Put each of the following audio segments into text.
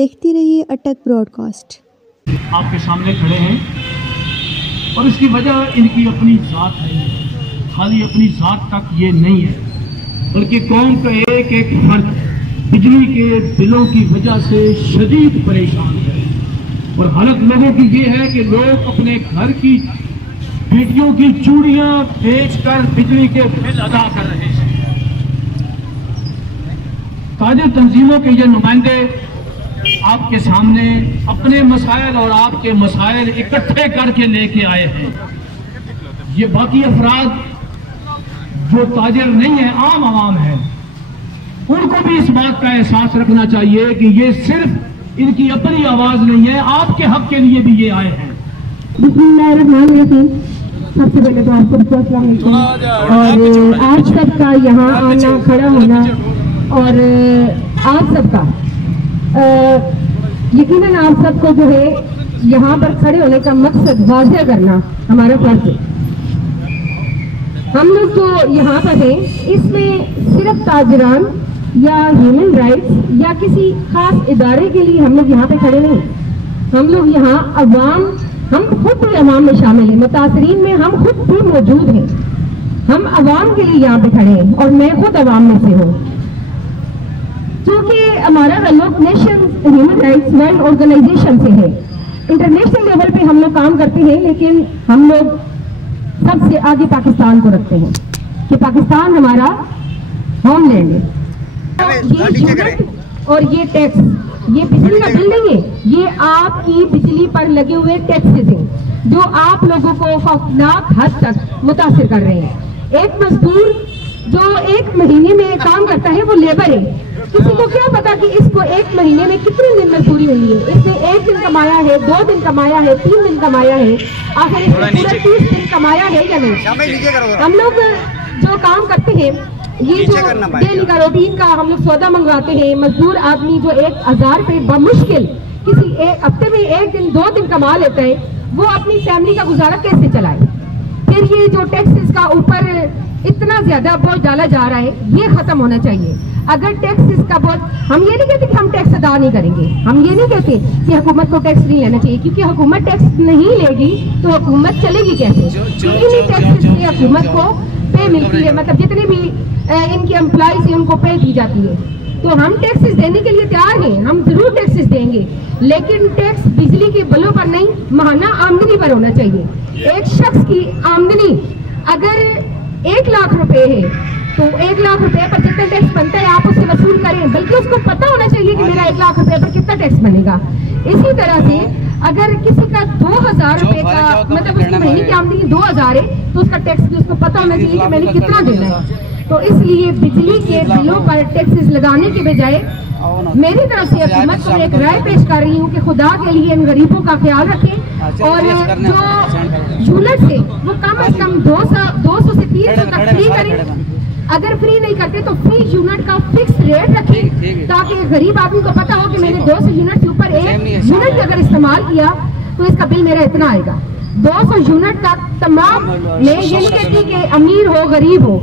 देखते रहिए अटक ब्रॉडकास्ट। आपके सामने खड़े हैं और इसकी वजह इनकी अपनी ज़ात है। खाली अपनी ज़ात तक ये नहीं है, बल्कि कौम का एक एक फर्द बिजली के बिलों की वजह से शदीद परेशान है। और हालत लोगों की ये है कि लोग अपने घर की बेटियों की चूड़ियां बेचकर बिजली के बिल अदा कर रहे हैं। ताजिर तंजीमों के ये नुमाइंदे आपके सामने अपने मसाइल और आपके मसाइल इकट्ठे करके लेके आए हैं। ये बाकी अफराद जो ताजिर नहीं है, आम आवाम है, उनको भी इस बात का एहसास रखना चाहिए कि ये सिर्फ इनकी अपनी आवाज नहीं है, आपके हक के लिए भी ये आए हैं। सबसे पहले तो आपको और आप सबका यहाँ आना, खड़ा होना और आप सबका यकीनन आप सबको जो है यहाँ पर खड़े होने का मकसद वाज़ेह करना हमारा फर्ज है। हम लोग जो यहाँ पर हैं, इसमें सिर्फ ताजिरान या ह्यूमन राइट्स या किसी खास इदारे के लिए हम लोग यहाँ पे खड़े नहीं। हम लोग यहाँ अवाम, हम खुद भी अवाम में शामिल हैं, मुतासरीन में हम खुद भी मौजूद हैं। हम अवाम के लिए यहाँ पे खड़े हैं और मैं खुद अवाम में से हूँ। क्योंकि हमारा ताल्लुक nations human rights world organisation से है। इंटरनेशनल लेवल पे हम लोग काम करते हैं, लेकिन हम लोग सबसे आगे पाकिस्तान को रखते हैं कि पाकिस्तान हमारा होमलैंड है। और ये टैक्स, ये बिजली का बिल नहीं है, ये आपकी बिजली पर लगे हुए टैक्सेस हैं जो आप लोगों को खौफनाक हद तक मुतासिर कर रहे हैं। एक मजदूर जो एक महीने में काम करता है वो लेबर है। किसी को क्या पता कि इसको एक महीने में कितने दिन मजदूरी मिली है। इसने 1 दिन कमाया है, 2 दिन कमाया है, 3 दिन कमाया है, आखिर इसने पूरा 30 दिन कमाया है या नहीं। हम लोग जो काम करते हैं, ये जो डेली का रूटीन का हम लोग सौदा मंगवाते हैं, मजदूर आदमी जो 1000 रुपये बमुश्किल किसी हफ्ते में 1 दिन 2 दिन कमा लेता है, वो अपनी फैमिली का गुजारा कैसे चलाए। फिर ये जो टैक्सेस का ऊपर इतना ज्यादा बोझ डाला जा रहा है, ये खत्म होना चाहिए। अगर टैक्सेस का बोझ, हम ये नहीं कहते कि हम टैक्स अदा नहीं करेंगे, हम ये नहीं कहते कि हुकूमत को टैक्स नहीं लेना चाहिए, क्योंकि हुकूमत टैक्स नहीं लेगी तो हुकूमत चलेगी कैसे। इन्हीं टैक्सेस से हुकूमत को पे मिलती है, मतलब जितने भी इनके एम्प्लॉइज हैं उनको पे दी जाती है। तो हम टैक्सेस देने के लिए तैयार हैं, हम जरूर टैक्सेस देंगे, लेकिन टैक्स बिजली के बिलों पर नहीं, माहाना आमदनी पर होना चाहिए। एक शख्स की आमदनी अगर 1 लाख रुपए है तो 1 लाख रुपए पर जितना टैक्स बनता है आप उससे वसूल करें, बल्कि उसको पता होना चाहिए कि मेरा 1 लाख रुपए पर कितना टैक्स बनेगा। इसी तरह से अगर किसी का 2000 रुपए का, मतलब उसकी महीने की आमदनी 2000 है, तो उसका टैक्स भी उसको पता होना चाहिए कि मैंने कितना देना है। तो इसलिए बिजली के बिलों पर टैक्सेस लगाने के बजाय मेरी तरफ से हुकूमत को एक राय पेश कर रही हूँ कि खुदा के लिए इन गरीबों का ख्याल रखें और जो यूनिट से वो कम से कम 200 से 300 तक फ्री करें। अगर फ्री नहीं करते तो फ्री यूनिट का फिक्स रेट रखें, ताकि गरीब आदमी को पता हो कि मैंने 200 यूनिट के ऊपर 1 यूनिट अगर इस्तेमाल किया तो इसका बिल मेरा इतना आएगा। 200 यूनिट तक तमाम, मैं ये नहीं कहती कि अमीर हो गरीब हो,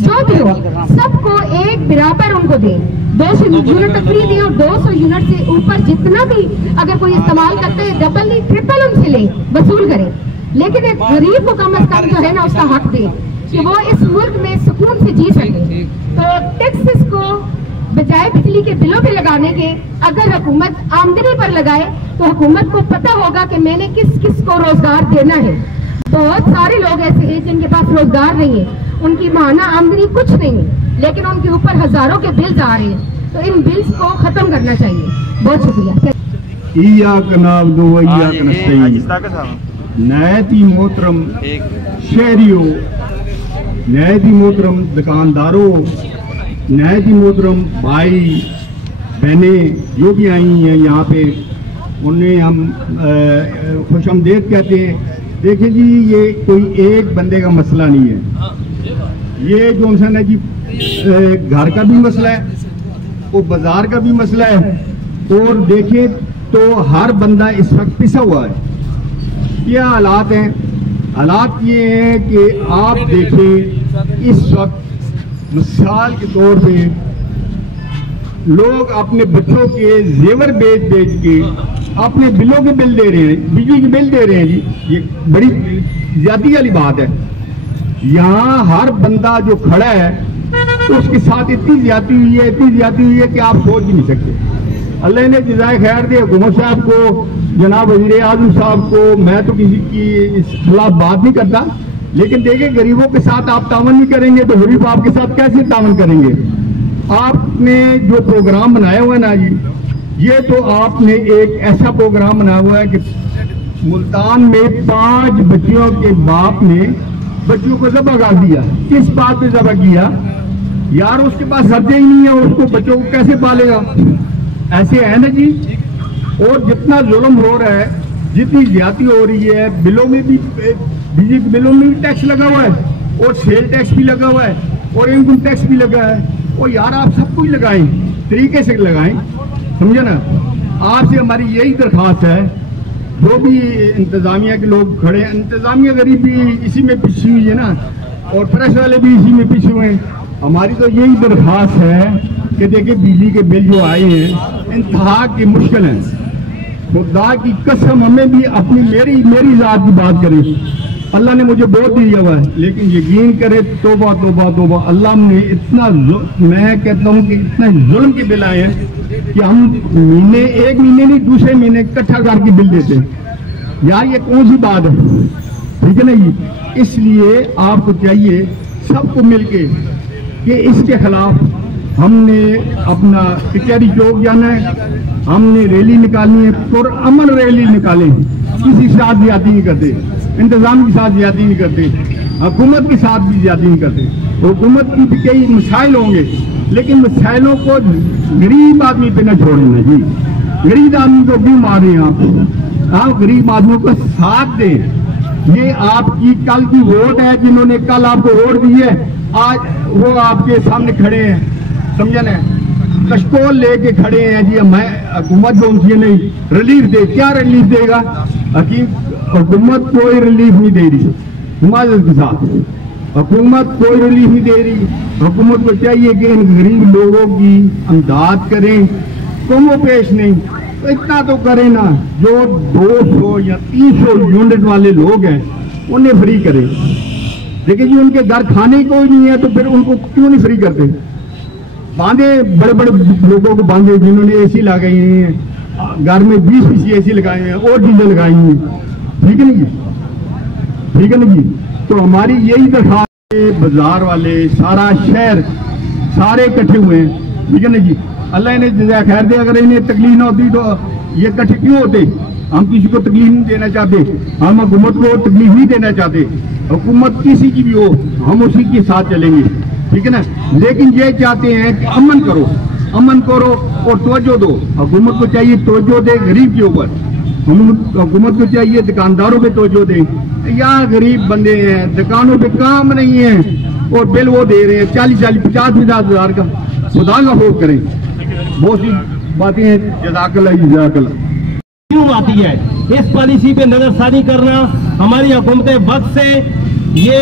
जो भी हो, सबको एक बराबर उनको दें। 200 यूनिट तक फ्री दें और 200 यूनिट से ऊपर जितना भी अगर कोई इस्तेमाल करते हैं, डबल नहीं ट्रिपल उनसे ले वसूल करें। लेकिन एक गरीब को कम से कम जो है ना उसका हक दे कि वो इस मुल्क में सुकून से जी सके। तो टैक्सेस को बजाय बिजली के बिलों पे लगाने के अगर हुकूमत आमदनी पर लगाए तो हुकूमत को पता होगा कि मैंने किस किस को रोजगार देना है। बहुत सारे लोग ऐसे हैं जिनके पास रोजगार नहीं है, उनकी माहाना आमदनी कुछ नहीं है, लेकिन उनके ऊपर हजारों के बिल्स आ रहे हैं। तो इन बिल्स को खत्म करना चाहिए। बहुत शुक्रिया। नहायती मोहतरम शहरियों, नहायती मोहतरम दुकानदारों, नहायती मोहतरम भाई बहनें जो भी आई हैं यहाँ पे, उन्हें हम खुशामदीद कहते हैं। देखिए जी, ये कोई एक बंदे का मसला नहीं है, ये जो है जी घर का भी मसला है, वो बाजार का भी मसला है। और देखिए तो हर बंदा इस वक्त पिसा हुआ है। क्या हालात हैं? हालात ये हैं कि आप देखें इस वक्त मिसाल के तौर पे लोग अपने बच्चों के जेवर बेच बेच के अपने बिलों के बिल दे रहे हैं, बिजली के बिल दे रहे हैं जी। ये बड़ी ज्यादती वाली बात है। यहाँ हर बंदा जो खड़ा है तो उसके साथ इतनी ज्यादती हुई है, इतनी ज्यादती हुई है कि आप सोच भी नहीं सकते। अल्लाह ने जज़ाए खैर दे हुकूमत साहब को, जनाब वज़ीर आज़म साहब को। मैं तो किसी की इस खिलाफ बात नहीं करता, लेकिन देखिए गरीबों के साथ आप तावन नहीं करेंगे तो गरीब आपके साथ कैसे तावन करेंगे। आपने जो प्रोग्राम बनाया हुआ है ना जी, ये तो आपने एक ऐसा प्रोग्राम बनाया हुआ है कि मुल्तान में 5 बच्चियों के बाप ने बच्चियों को ज़बह कर दिया। किस बात पे ज़बह किया यार? उसके पास सर्जे ही नहीं है, उसको बच्चों को कैसे पालेगा? ऐसे है ना जी। और जितना जुल्म हो रहा है, जितनी ज्यादती हो रही है, बिलों में भी, बिजली के बिलों में भी टैक्स लगा हुआ है, और सेल टैक्स भी लगा हुआ है, और इनकम टैक्स भी लगा है। और यार आप सब कुछ लगाएं, तरीके से लगाएं, समझे ना। आपसे हमारी यही दरख्वास्त है, जो भी इंतजामिया के लोग खड़े हैं, इंतजामिया गरीब भी इसी में पिछी हुई है ना, और प्रेस वाले भी इसी में पिछे हुए हैं। हमारी तो यही दरख्वास्त है कि देखिए बिजली के बिल जो आए हैं इंतहा की मुश्किल है। खुदा की कसम, हमें भी अपनी मेरी जात की बात करें, अल्लाह ने मुझे बहुत दिया हुआ है, लेकिन यकीन करे तौबा तौबा तौबा, अल्लाह ने इतना, मैं कहता हूँ कि इतना जुल्म के बिल आए हैं कि हम महीने, एक महीने नहीं दूसरे महीने इकट्ठा करके बिल देते हैं। यार ये कौन सी बात है? ठीक है ना जी। इसलिए आपको चाहिए सबको मिलके कि इसके खिलाफ हमने अपना कचहरी चौक जाना है, हमने रैली निकालनी है, और अमन रैली निकालें। किसी के साथ ज्यादती नहीं करते, इंतजाम के साथ ज्यादती नहीं करते, हुकूमत के साथ भी ज्यादती नहीं करते। हुकूमत की भी कई मसाइल होंगे, लेकिन मसाइलों को गरीब आदमी पे न छोड़ना जी। गरीब आदमी को क्यों मार रहे हैं आप? आप गरीब आदमियों को साथ दें। ये आपकी कल की वोट है, जिन्होंने कल आपको वोट दी है, आज वो आपके सामने खड़े हैं, समझे ना, कशकोल लेके खड़े हैं जी। मैं हुकूमत जो उनकी नहीं रिलीफ दे, क्या रिलीफ देगा? हुकूमत कोई रिलीफ नहीं दे रही हिमाचल के साथ, हुकूमत कोई रिलीफ नहीं दे रही। हुकूमत को चाहिए कि इन गरीब लोगों की इमदाद करें, कमो पेश नहीं तो इतना तो करें ना, जो 200 या 300 यूनिट वाले लोग हैं उन्हें फ्री करें। देखिए जी, उनके घर खाने कोई नहीं है तो फिर उनको क्यों नहीं फ्री करते? बांधे, बड़े बड़े लोगों को बांधे जिन्होंने एसी लगाई है, घर में 20 एसी लगाए हैं और चीजें लगाई हैं। ठीक है ना जी, ठीक है ना जी। तो हमारी यही दरख्वास्त है, बाजार वाले, सारा शहर सारे इकट्ठे हुए हैं। ठीक है ना जी। अल्लाह ने जज़ा खैर दे, अगर इन्हें तकलीफ ना होती तो ये इकट्ठे क्यों होते? हम किसी को तकलीफ नहीं देना चाहते, हम हुकूमत को तकलीफ नहीं देना चाहते। हुकूमत किसी की भी हो, हम उसी के साथ चलेंगे, ठीक है ना। लेकिन ये चाहते हैं कि अमन करो, अमन करो और तवज्जो दो। हुकूमत को चाहिए तवज्जो दे गरीब के ऊपर, हुकूमत को चाहिए दुकानदारों पे तवज्जो दे। यहाँ गरीब बंदे हैं, दुकानों पे काम नहीं है और बिल वो दे रहे हैं 40-50 हज़ार का। खुदा का खौफ करें, बहुत सी बातें हैं। जज़ाकल्लाह जज़ाकल्लाह। क्यों आती है इस पॉलिसी पे नजरसानी करना? हमारी हुकूमत वक्त से ये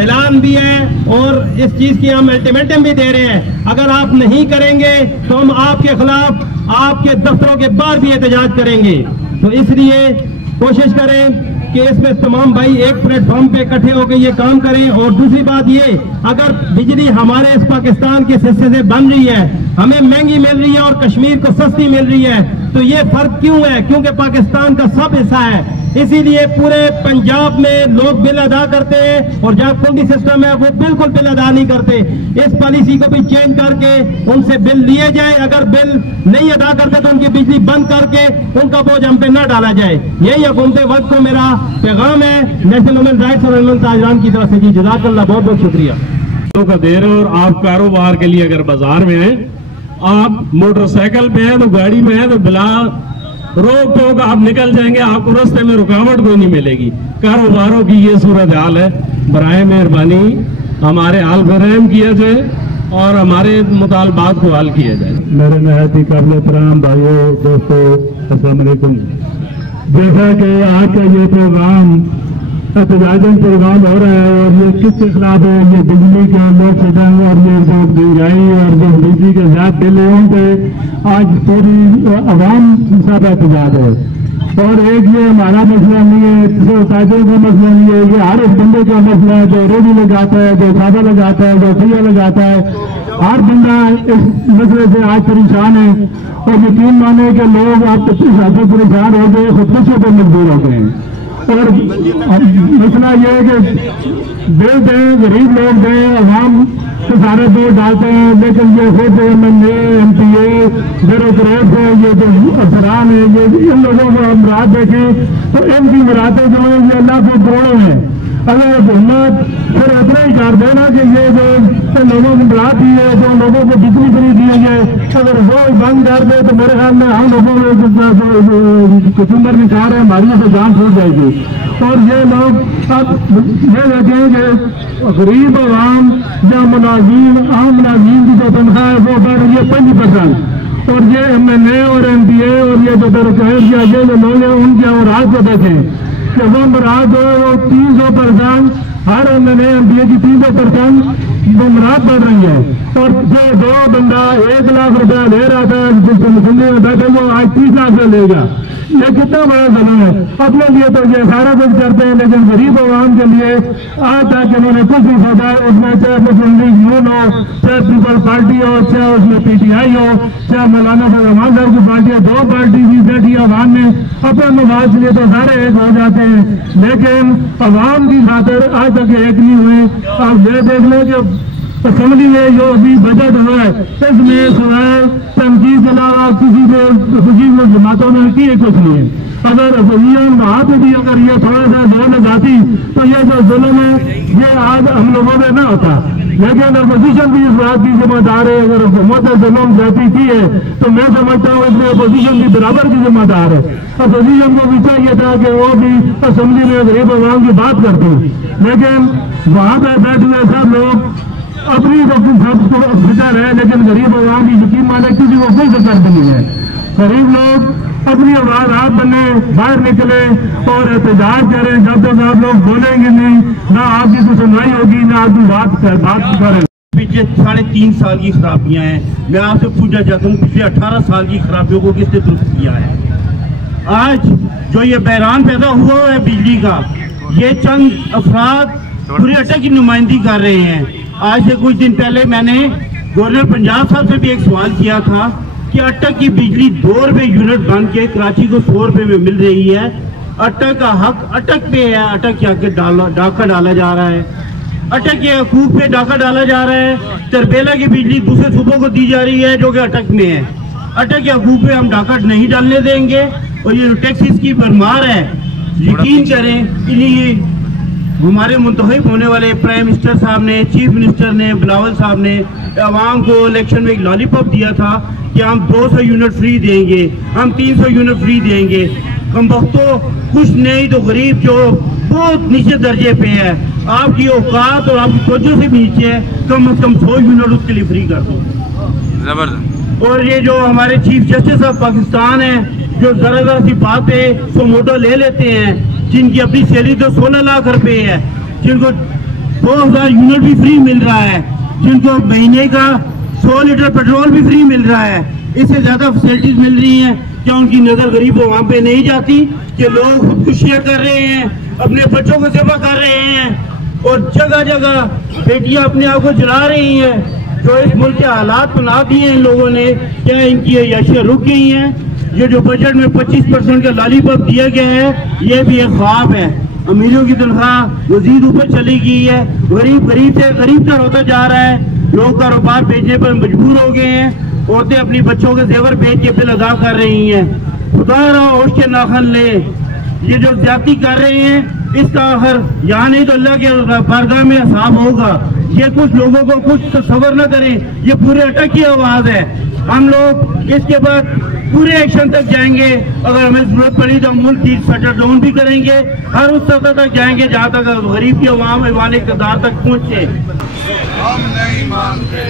ऐलान भी है और इस चीज की हम अल्टीमेटम भी दे रहे हैं, अगर आप नहीं करेंगे तो हम आपके खिलाफ आपके दफ्तरों के बाहर भी एहतजाज करेंगे। तो इसलिए कोशिश करें कि इसमें तमाम भाई एक प्लेटफॉर्म पे इकट्ठे होकर ये काम करें। और दूसरी बात ये, अगर बिजली हमारे इस पाकिस्तान के हिस्से से बन रही है, हमें महंगी मिल रही है और कश्मीर को सस्ती मिल रही है, तो ये फर्क क्यों है? क्योंकि पाकिस्तान का सब हिस्सा है, इसीलिए पूरे पंजाब में लोग बिल अदा करते हैं और जहाँ कुंडी सिस्टम है वो बिल्कुल बिल अदा नहीं करते। इस पॉलिसी को भी चेंज करके उनसे बिल लिए जाए, अगर बिल नहीं अदा करते तो उनकी बिजली बंद करके उनका बोझ हम पे न डाला जाए। यही हुकूमत वक्त को मेरा पैगाम है नेशनल ह्यूमन राइट्स और एनिमल ताजरान की तरफ से। जी जज़ाकल्लाह, बहुत बहुत शुक्रिया। का दे रहे हो। और आप कारोबार के लिए अगर बाजार में हैं, आप मोटरसाइकिल पे हैं तो गाड़ी में हैं तो बिला रोक टोक आप निकल जाएंगे, आपको रास्ते में रुकावट कोई नहीं मिलेगी। कारोबारों की ये सूरत हाल है, बराए मेहरबानी हमारे हाल फरहम किया जाए और हमारे मुतालबात को हल किया जाए। मेरे नहायत ही काबिल एहतराम भाइयों दोस्तों, अस्सलाम वालेकुम। जैसा कि आज का ये प्रोग्राम एहतजाजन प्रोग्राम हो रहा है और ये किसके खिलाफ है? ये बिजली के लोड शेडिंग और ये जो महंगाई और जो बिजली बीजली के ज्यादा बिल हैं उन पे आज पूरी आवाम सब एहतजाज है। और एक ये हमारा मसला नहीं है, किसी कायदे का मसला नहीं है, ये हर एक बंदे का मसला है, जो रेडी लगाता है, जो सादा लगाता है, जो ठिया लगाता है, हर बंदा इस मसले से आज परेशान है। और यकीन माने कि लोग आप 25 साल से परेशान हो गए, खुदकुशियों पर मजबूर हो गए हैं। और मसला ये है कि बिल दें, गरीब लोग दें, आवाम तो सारे वोट डालते हैं, लेकिन ये खुद MNA MPA ब्यूरोक्रेट है, ये जो अफसरान है, ये इन लोगों को हम रात देखें तो इनकी मुरादें जो है ये अल्लाह को करोड़ों हैं। अगर हुकूमत फिर इतना ही कर देना कि ये जो लोगों को मुराद दी है, जो लोगों को बिजली फ्री दी है, अगर वो बंद कर दे तो मेरे ख्याल में हम लोगों में कुचुम्बर में खा रहे हैं, हमारी से जान छूट जाएगी। और ये लोग अब ये देखें कि गरीब आवाम या मुलाजिम, आम मुलाजिम की जो तनख्वाह है वो बढ़ रही है 5%। और ये MNA और MPA और ये जो ब्यूरोक्रेट या ये जो लोग हैं उनके औरात को देखें कि वो मुराद हो वो 300%, हर MNA MPA की 300% वो मुराद बढ़ रही है। और जो दो बंदा 1 लाख रुपया ले रहा था जिसको मुसल्ले में बैठे वो आज 30 लाख से लेगा, ये कितना बड़ा जुल्म है। अपने लिए तो ये सारा कुछ करते हैं, लेकिन गरीब आवाम के लिए आज तक इन्होंने कुछ नहीं सोचा। उसमें चाहे मुस्लिम लीग यून हो, चाहे पीपल्स पार्टी हो, चाहे उसमें PTI हो, चाहे मौलाना रहमान साहब की पार्टी हो, 2 पार्टी की बैठी आवाम में अपने मफाद के लिए तो सारे एक हो जाते हैं, लेकिन आवाम की खातिर आज तक एक नहीं हुए। आप ये देख लें कि असेंबली में जो अभी बजट हुआ है इसमें सिवाय तनकीद के अलावा किसी जमातों ने किए कुछ नहीं है। अगर अपोजिशन वहां पे भी अगर ये थोड़ा सा जोर लगाती तो ये जो जुल्म है ये आज हम लोगों में ना होता। लेकिन अपोजिशन भी इस बात की जिम्मेदार है। अगर हुकूमत जुल्म जाती की है तो मैं समझता हूँ इसमें अपोजिशन भी बराबर की जिम्मेदार है। अपोजिशन को भी चाहिए था कि वो भी असेंबली में गरीब आवाम की बात करते, लेकिन वहां पर बैठे हुए सब लोग अपनी सबको फिक्र है, लेकिन गरीब आवाम की यकीन माने किसी को कोई फिक्र नहीं है। गरीब लोग अपनी आवाज आप बने, बाहर निकले और एहतजाज करें। जब तक आप लोग बोलेंगे नहीं, ना आपकी कोई सुनवाई होगी, ना आपकी बात करें। पिछले 3.5 साल की खराबियां हैं। मैं आपसे पूछना चाहता हूँ पिछले 18 साल की खराबियों को किसने दुरुस्त किया है? आज जो ये बहरान पैदा हुआ है बिजली का, ये चंद अफराद पूरे अटक की नुमाइंदगी कर रहे हैं। आज से कुछ दिन पहले मैंने गवर्नर पंजाब साहब से भी एक सवाल किया था कि अटक की बिजली 2 रुपये यूनिट बन के कराची को 100 रुपये में मिल रही है। अटक का हक अटक पे है, अटक के आगे डाका डाला जा रहा है, अटक के हकूक पे डाका डाला जा रहा है। तरबेला की बिजली दूसरे सूबों को दी जा रही है जो कि अटक में है। अटक के हकूक पे हम डाका नहीं डालने देंगे। और ये जो टैक्सेस की भरमार है, यकीन करें इन्हीं हमारे मुंतखब होने वाले प्राइम मिनिस्टर साहब ने, चीफ मिनिस्टर ने, बिलावल साहब ने आवाम को इलेक्शन में एक लॉलीपॉप दिया था कि हम 200 यूनिट फ्री देंगे, हम 300 यूनिट फ्री देंगे। कम वक्तों कुछ नहीं तो गरीब जो बहुत नीचे दर्जे पे है, आपकी औकात और आपकी तवज्जो से भी नीचे है, कम से कम 100 यूनिट उसके लिए फ्री कर दो। जबरदस्त। और ये जो हमारे चीफ जस्टिस ऑफ पाकिस्तान है, जो जरा जरा सी बात पे सोमोटो ले लेते हैं, जिनकी अपनी सैलरी तो 16 लाख रुपए है, जिनको 2000 यूनिट भी फ्री मिल रहा है, जिनको महीने का 100 लीटर पेट्रोल भी फ्री मिल रहा है, इससे ज्यादा फैसिलिटीज मिल रही हैं। क्या उनकी नजर गरीब आवाम पे नहीं जाती कि लोग खुदकुशियां कर रहे हैं, अपने बच्चों को सेवा कर रहे हैं और जगह जगह बेटियां अपने आप को जला रही हैं? जो इस मुल्क के हालात बना दिए हैं इन लोगों ने, क्या इनकी अय्याशियां रुक गई हैं? ये जो बजट में 25% का लॉलीपॉप दिया गया है, ये भी एक ख्वाब है। अमीरों की तनख्वाह मजीद ऊपर चली गई है, गरीब से गरीबतर होता जा रहा है। लोग कारोबार बेचने पर मजबूर हो गए हैं, औरतें अपनी बच्चों के जेवर बेच के बिल अदा कर रही हैं। खुदा होश के नाखन ले, ये जो ज्यादती कर रहे हैं इसका आखिर यहाँ नहीं तो अल्लाह के बारगाह में हिसाब होगा। ये कुछ लोगों को कुछ तसव्वुर न करें, ये पूरे अटक की आवाज है। हम लोग इसके बाद पूरे एक्शन तक जाएंगे। अगर हमें जरूरत पड़ी तो हम मुल्क की शटरडाउन भी करेंगे, हर उस सतह तक जाएंगे जहाँ तक गरीब की अवाम ऐवान इक़्तिदार तक पहुँचे। हम नहीं मानते।